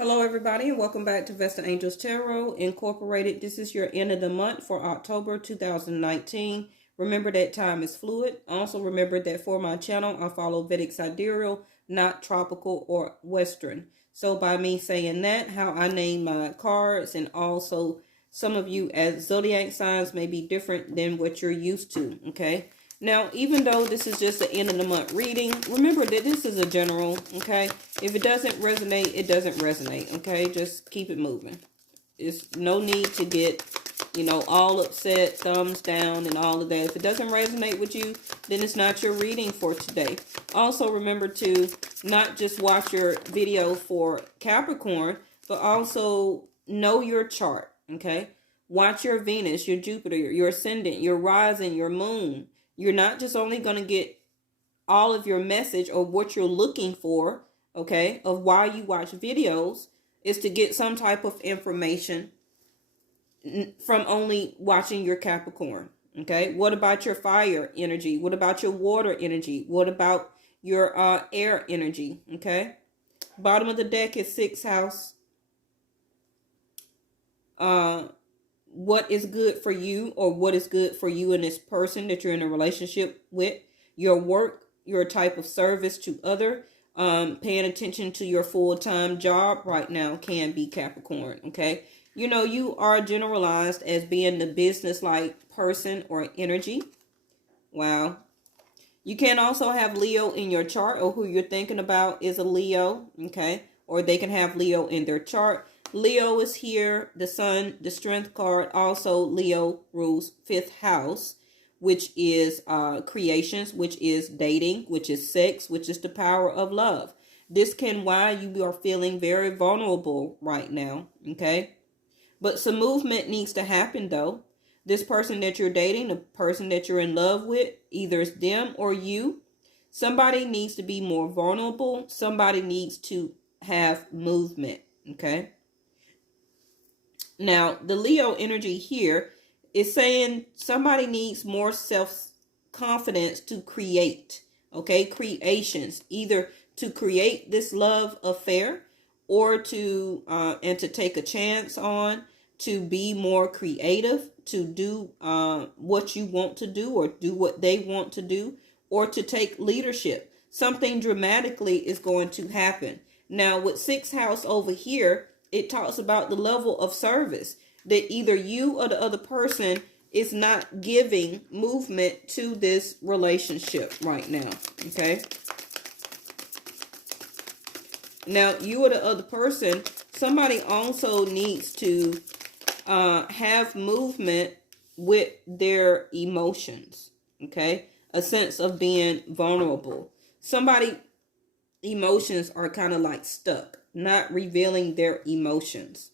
Hello everybody and welcome back to Vesta Angels Tarot Incorporated. This is your end of the month for October 2019. Remember that time is fluid. Also remember that for my channel I follow Vedic sidereal, not tropical or western. So by me saying that, how I name my cards and also some of you as zodiac signs may be different than what you're used to, okay? Now, even though this is just the end of the month reading, remember that this is a general, okay? If it doesn't resonate, it doesn't resonate, okay? Just keep it moving. There's no need to get, all upset, thumbs down, and all of that. If it doesn't resonate with you, then it's not your reading for today. Also, remember to not just watch your video for Capricorn, but also know your chart, okay? Watch your Venus, your Jupiter, your ascendant, your rising, your moon. You're not just only going to get all of your message or what you're looking for, okay, of why you watch videos, is to get some type of information from only watching your Capricorn, okay? What about your fire energy? What about your water energy? What about your air energy, okay? Bottom of the deck is 6th house. What is good for you, or what is good for you and this person that you're in a relationship with, your work, your type of service to other, paying attention to your full-time job right now can be Capricorn, okay? You are generalized as being the business-like person or energy. Wow. You can also have Leo in your chart, or who you're thinking about is a Leo, okay? Or they can have Leo in their chart. Leo is here, the sun, the strength card. Also, Leo rules 5th house, which is creations, which is dating, which is sex, which is the power of love. This can why you are feeling very vulnerable right now, okay? But some movement needs to happen, though. This person that you're dating, the person that you're in love with, either it's them or you, somebody needs to be more vulnerable. Somebody needs to have movement, okay? Now, the Leo energy here is saying somebody needs more self-confidence to create, okay? Creations, either to create this love affair or to, and to take a chance on, to be more creative, to do what you want to do or do what they want to do, or to take leadership. Something dramatically is going to happen. Now, with 6th house over here, it talks about the level of service that either you or the other person is not giving movement to this relationship right now, okay? Now, you or the other person, somebody also needs to have movement with their emotions, okay? A sense of being vulnerable. Somebody emotions are kind of like stuck, not revealing their emotions.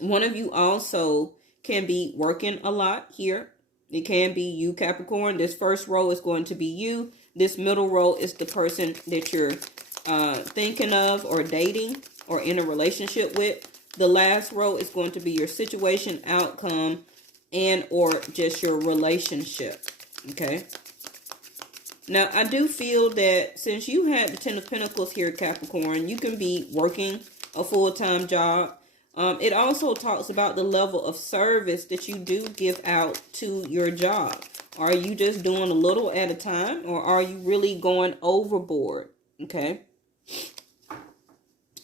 One of you also can be working a lot here. It can be you, Capricorn. This first row is going to be you. This middle row is the person that you're thinking of or dating or in a relationship with. The last row is going to be your situation, outcome, and or just your relationship, okay? Now, I do feel that since you had the 10 of Pentacles here, Capricorn, you can be working a full-time job. It also talks about the level of service that you do give out to your job. Are you just doing a little at a time, or are you really going overboard? Okay.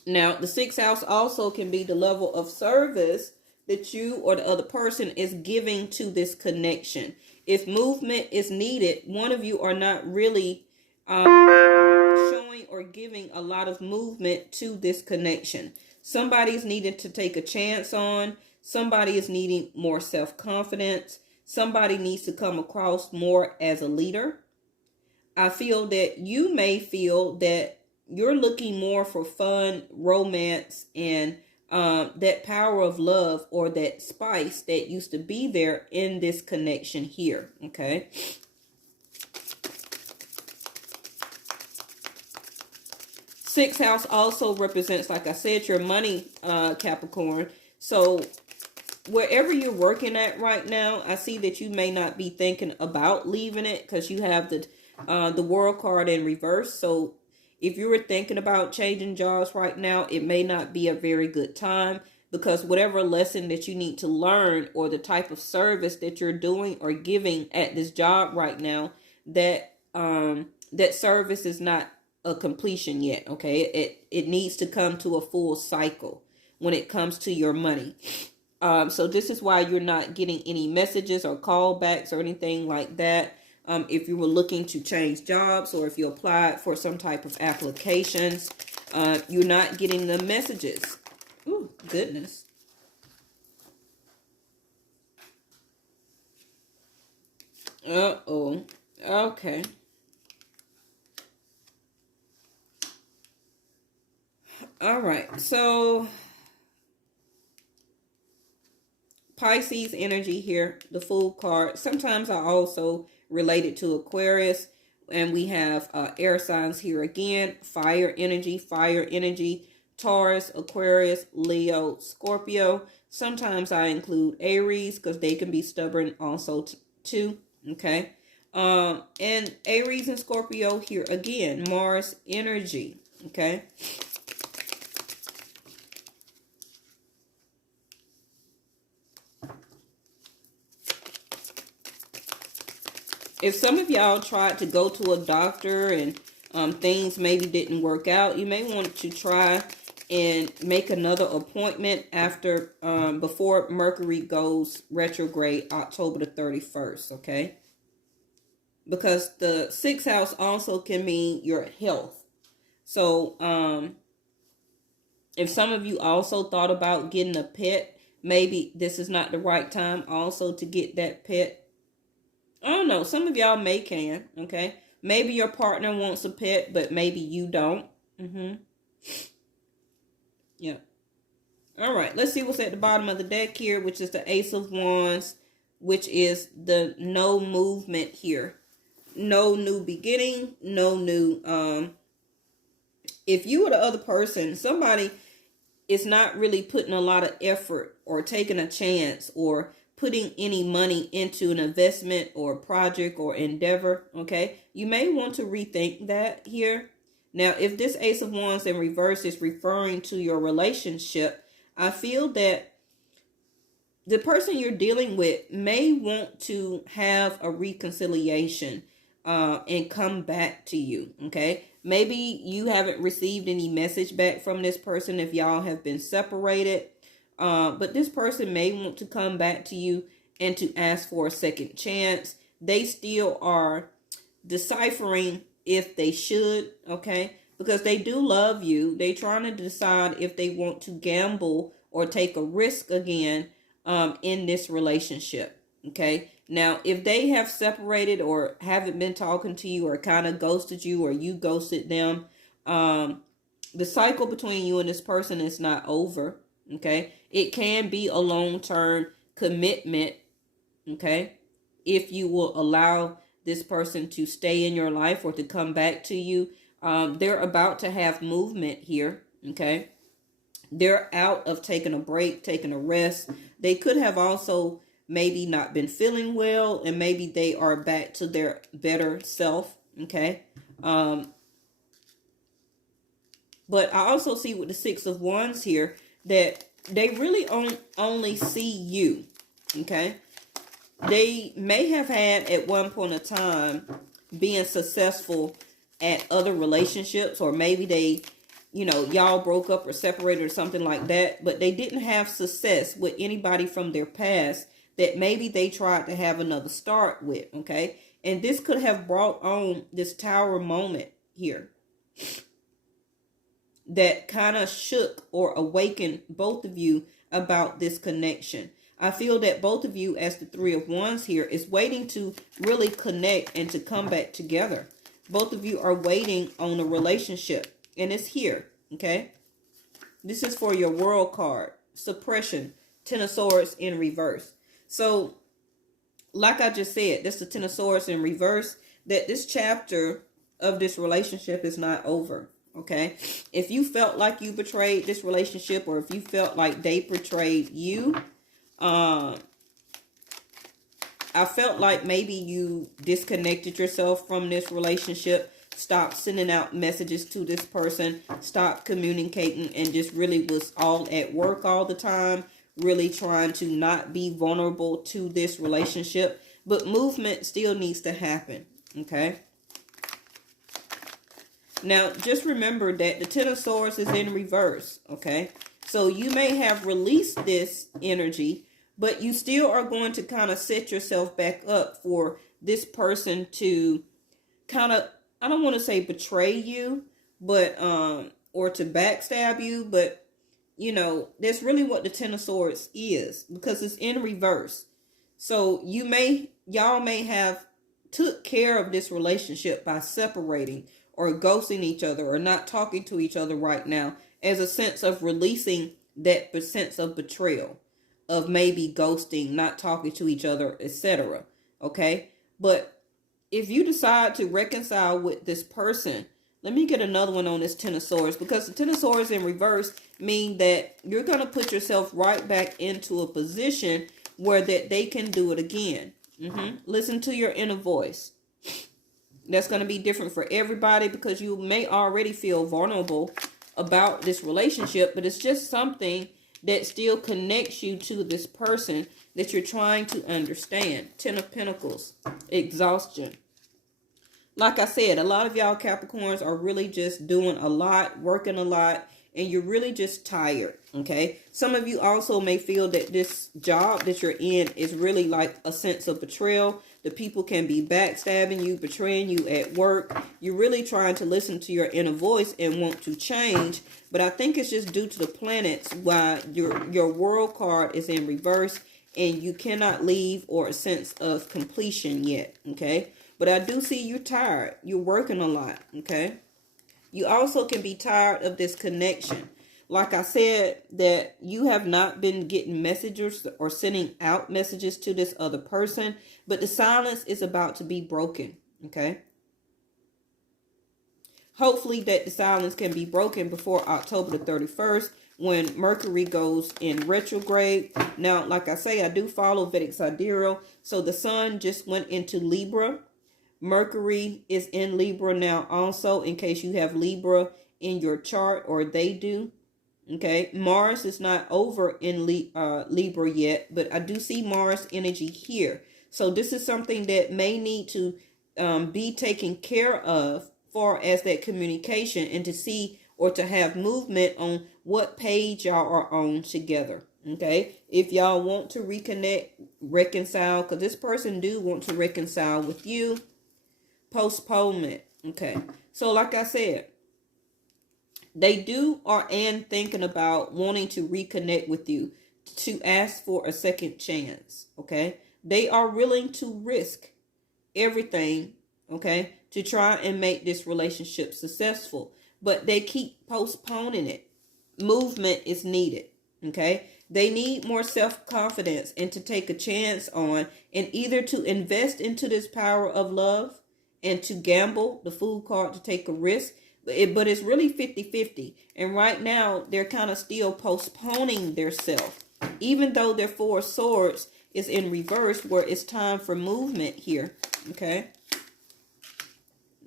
Now, the 6th house also can be the level of service that you or the other person is giving to this connection. If movement is needed, one of you are not really showing or giving a lot of movement to this connection. Somebody's needing to take a chance on. Somebody is needing more self-confidence. Somebody needs to come across more as a leader. I feel that you may feel that you're looking more for fun, romance, and that power of love, or that spice that used to be there in this connection here, okay? Sixth house also represents, like I said, your money, Capricorn. So wherever you're working at right now, I see that you may not be thinking about leaving it because you have the World card in reverse. So if you were thinking about changing jobs right now, it may not be a very good time, because whatever lesson that you need to learn, or the type of service that you're doing or giving at this job right now, that service is not a completion yet. Okay, it needs to come to a full cycle when it comes to your money. So this is why you're not getting any messages or callbacks or anything like that. If you were looking to change jobs, or if you applied for some type of applications, you're not getting the messages. Ooh, goodness. Uh-oh. Okay. All right. So Pisces energy here, the Fool card. Sometimes I also relate it to Aquarius. And we have air signs here again. Fire energy, Taurus, Aquarius, Leo, Scorpio. Sometimes I include Aries, because they can be stubborn also too. Okay. And Aries and Scorpio here again. Mars energy. Okay. If some of y'all tried to go to a doctor and things maybe didn't work out, you may want to try and make another appointment after before Mercury goes retrograde October the 31st, okay? Because the 6th house also can mean your health. So if some of you also thought about getting a pet, maybe this is not the right time also to get that pet. I don't know. Some of y'all can, okay? Maybe your partner wants a pet, but maybe you don't. Yeah. All right. Let's see what's at the bottom of the deck here, which is the Ace of Wands, which is the no movement here. No new beginning, no new... if you or the other person, somebody is not really putting a lot of effort or taking a chance or putting any money into an investment or project or endeavor, okay, you may want to rethink that here. Now, if this Ace of Wands in reverse is referring to your relationship, I feel that the person you're dealing with may want to have a reconciliation and come back to you, okay? Maybe you haven't received any message back from this person if y'all have been separated. But this person may want to come back to you and to ask for a second chance. They still are deciphering if they should, okay? Because they do love you. They're trying to decide if they want to gamble or take a risk again in this relationship, okay? Now, if they have separated or haven't been talking to you or kind of ghosted you or you ghosted them, the cycle between you and this person is not over. Okay, it can be a long-term commitment, okay, if you will allow this person to stay in your life or to come back to you. They're about to have movement here, okay? They're out of taking a break, taking a rest. They could have also maybe not been feeling well, and maybe they are back to their better self, okay? But I also see with the Six of Wands here that they really only see you, okay? They may have had at one point in time being successful at other relationships, or maybe they, y'all broke up or separated or something like that, but they didn't have success with anybody from their past that maybe they tried to have another start with, okay? And this could have brought on this Tower moment here that kind of shook or awakened both of you about this connection. I feel that both of you, as the Three of Wands here, is waiting to really connect and to come back together. Both of you are waiting on a relationship, and it's here, okay? This is for your World card. Suppression, Ten of Swords in reverse. So, like I just said, this is the Ten of Swords in reverse, that this chapter of this relationship is not over. Okay, if you felt like you betrayed this relationship, or if you felt like they betrayed you, I felt like maybe you disconnected yourself from this relationship. stopped sending out messages to this person, stopped communicating, and just really was all at work all the time, really trying to not be vulnerable to this relationship. But movement still needs to happen, okay? Now, just remember that the Ten of Swords is in reverse, okay? So you may have released this energy, but you still are going to kind of set yourself back up for this person to kind of, I don't want to say betray you, but, or to backstab you, but, you know, that's really what the Ten of Swords is, because it's in reverse. So y'all may have took care of this relationship by separating or ghosting each other or not talking to each other right now, as a sense of releasing that sense of betrayal, of maybe ghosting, not talking to each other, etc. Okay? But if you decide to reconcile with this person, let me get another one on this Ten of Swords, because the Ten of Swords in reverse mean that you're going to put yourself right back into a position where that they can do it again. Listen to your inner voice. That's going to be different for everybody, because you may already feel vulnerable about this relationship, but it's just something that still connects you to this person that you're trying to understand. Ten of Pentacles, exhaustion. Like I said, a lot of y'all Capricorns are really just doing a lot, working a lot, and you're really just tired, okay? Some of you also may feel that this job that you're in is really like a sense of betrayal. The people can be backstabbing you, betraying you at work. You're really trying to listen to your inner voice and want to change, but I think it's just due to the planets why your world card is in reverse and you cannot leave, or a sense of completion yet, okay? But I do see you're tired. You're working a lot, okay? You also can be tired of this connection. Like I said, that you have not been getting messages or sending out messages to this other person, but the silence is about to be broken, okay? Hopefully that the silence can be broken before October the 31st, when Mercury goes in retrograde. Now, like I say, I do follow Vedic Sidereal, so the sun just went into Libra. Mercury is in Libra now also, in case you have Libra in your chart, or they do. Okay, Mars is not over in Libra yet, but I do see Mars energy here. So this is something that may need to be taken care of, far as that communication, and to see or to have movement on what page y'all are on together. Okay, if y'all want to reconnect, reconcile, because this person do want to reconcile with you. Postponement. Okay, so like I said, they do and thinking about wanting to reconnect with you, to ask for a second chance. Okay, they are willing to risk everything, okay, to try and make this relationship successful, but they keep postponing it. Movement is needed, okay? They need more self-confidence and to take a chance on, and either to invest into this power of love and to gamble, the Fool card, to take a risk, but it's really 50-50. And right now, they're kind of still postponing their self, even though their Four of Swords is in reverse, where it's time for movement here, okay?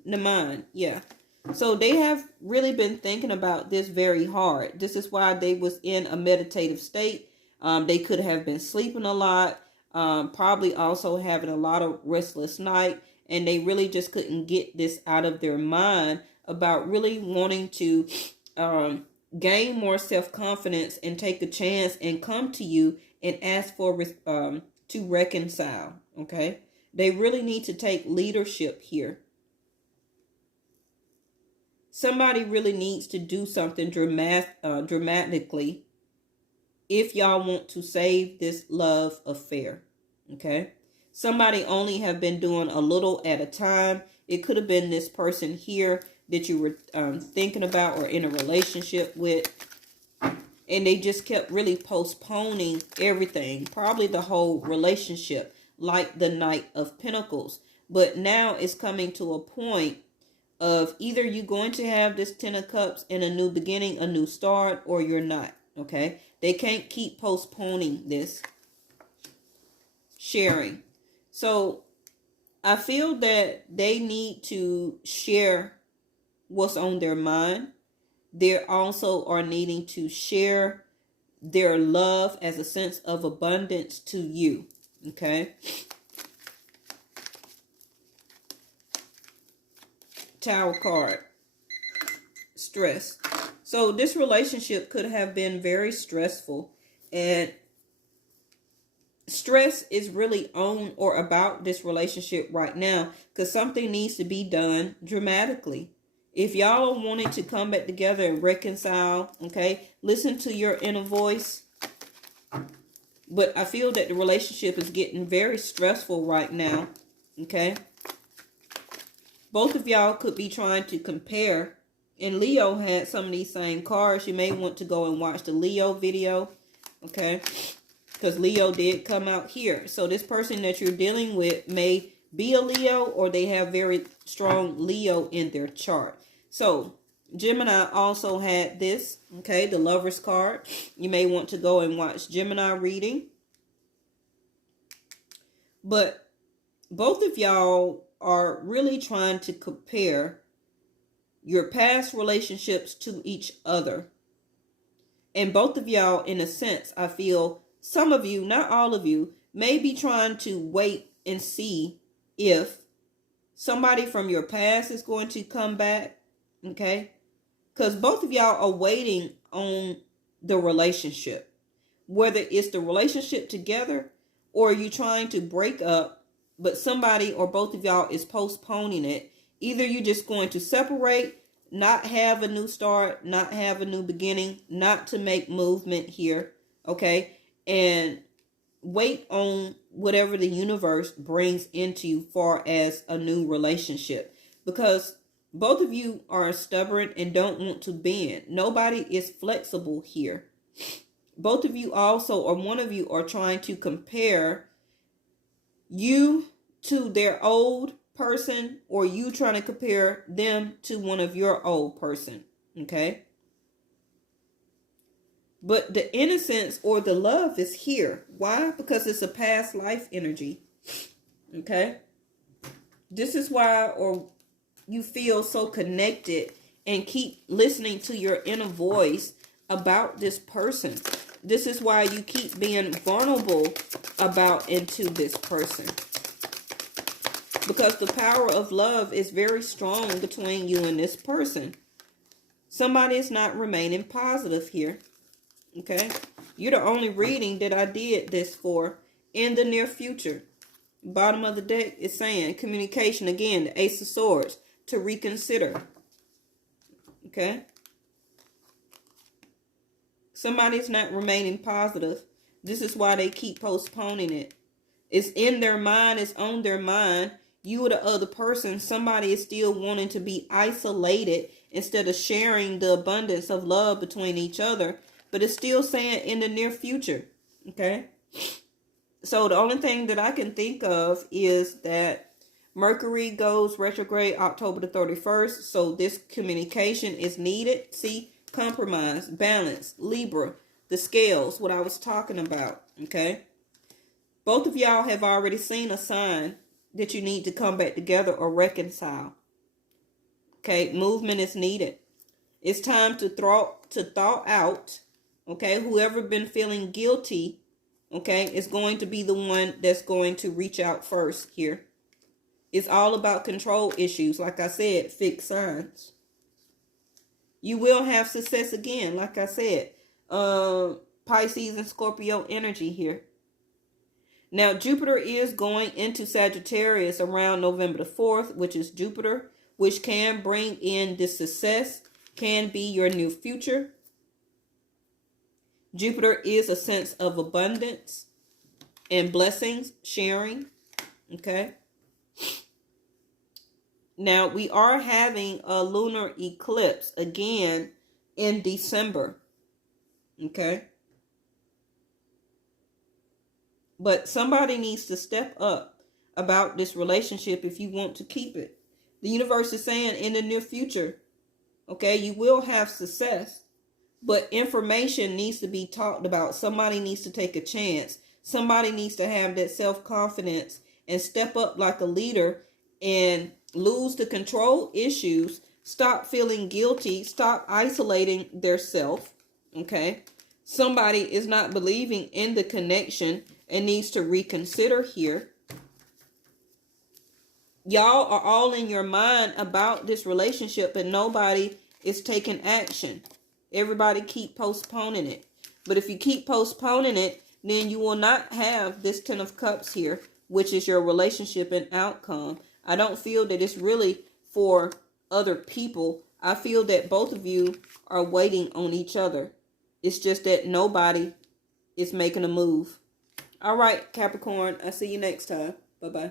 The mind, yeah. So they have really been thinking about this very hard. This is why they was in a meditative state. They could have been sleeping a lot, probably also having a lot of restless night, and they really just couldn't get this out of their mind about really wanting to gain more self-confidence and take a chance and come to you and ask for to reconcile, okay? They really need to take leadership here. Somebody really needs to do something dramatically if y'all want to save this love affair, okay? Somebody only have been doing a little at a time. It could have been this person here that you were thinking about or in a relationship with, and they just kept really postponing everything, probably the whole relationship, like the Knight of Pentacles. But now it's coming to a point of either you're going to have this Ten of Cups and a new beginning, a new start, or you're not, okay? They can't keep postponing this sharing. So I feel that they need to share what's on their mind. They also are needing to share their love as a sense of abundance to you. Okay. Tower card. Stress. So this relationship could have been very stressful, and stress is really on or about this relationship right now because something needs to be done dramatically. If y'all are wanting to come back together and reconcile, okay, listen to your inner voice. But I feel that the relationship is getting very stressful right now, okay? Both of y'all could be trying to compare. And Leo had some of these same cards. You may want to go and watch the Leo video, okay? Because Leo did come out here. So this person that you're dealing with may be a Leo, or they have very strong Leo in their chart. So Gemini also had this, okay, the Lover's card. You may want to go and watch Gemini reading. But both of y'all are really trying to compare your past relationships to each other. And both of y'all, in a sense, I feel, some of you, not all of you, may be trying to wait and see if somebody from your past is going to come back, okay? Because both of y'all are waiting on the relationship. Whether it's the relationship together or you trying to break up, but somebody or both of y'all is postponing it. Either you're just going to separate, not have a new start, not have a new beginning, not to make movement here, okay? And wait on whatever the universe brings into you far as a new relationship. Because both of you are stubborn and don't want to bend. Nobody is flexible here. Both of you also, or one of you, are trying to compare you to their old person, or you trying to compare them to one of your old person, okay? But the innocence or the love is here. Why? Because it's a past life energy, okay? This is why, or you feel so connected and keep listening to your inner voice about this person. This is why you keep being vulnerable about into this person. Because the power of love is very strong between you and this person. Somebody is not remaining positive here. Okay? You're the only reading that I did this for in the near future. Bottom of the deck is saying communication. Again, the Ace of Swords. To reconsider. Okay? Somebody's not remaining positive. This is why they keep postponing it. It's in their mind. It's on their mind. You or the other person, somebody is still wanting to be isolated instead of sharing the abundance of love between each other. But it's still saying in the near future. Okay? So the only thing that I can think of is that Mercury goes retrograde October the 31st. So this communication is needed. See? Compromise, balance, Libra, the scales, what I was talking about. Okay? Both of y'all have already seen a sign that you need to come back together or reconcile. Okay, movement is needed. It's time to thaw out. Okay, whoever been feeling guilty, okay, is going to be the one that's going to reach out first here. It's all about control issues. Like I said, fixed signs. You will have success again. Like I said, Pisces and Scorpio energy here. Now, Jupiter is going into Sagittarius around November the 4th, which is Jupiter, which can bring in this success, can be your new future. Jupiter is a sense of abundance and blessings, sharing, okay? Now, we are having a lunar eclipse again in December, okay? But somebody needs to step up about this relationship if you want to keep it. The universe is saying in the near future, okay, you will have success, but information needs to be talked about. Somebody needs to take a chance. Somebody needs to have that self-confidence and step up like a leader and lose the control issues stop feeling guilty, stop isolating their self, okay? Somebody is not believing in the connection and needs to reconsider here. Y'all are all in your mind about this relationship and nobody is taking action. Everybody keep postponing it. But if you keep postponing it, then you will not have this Ten of Cups here, which is your relationship and outcome. I don't feel that it's really for other people. I feel that both of you are waiting on each other. It's just that nobody is making a move. All right, Capricorn, I'll see you next time. Bye-bye.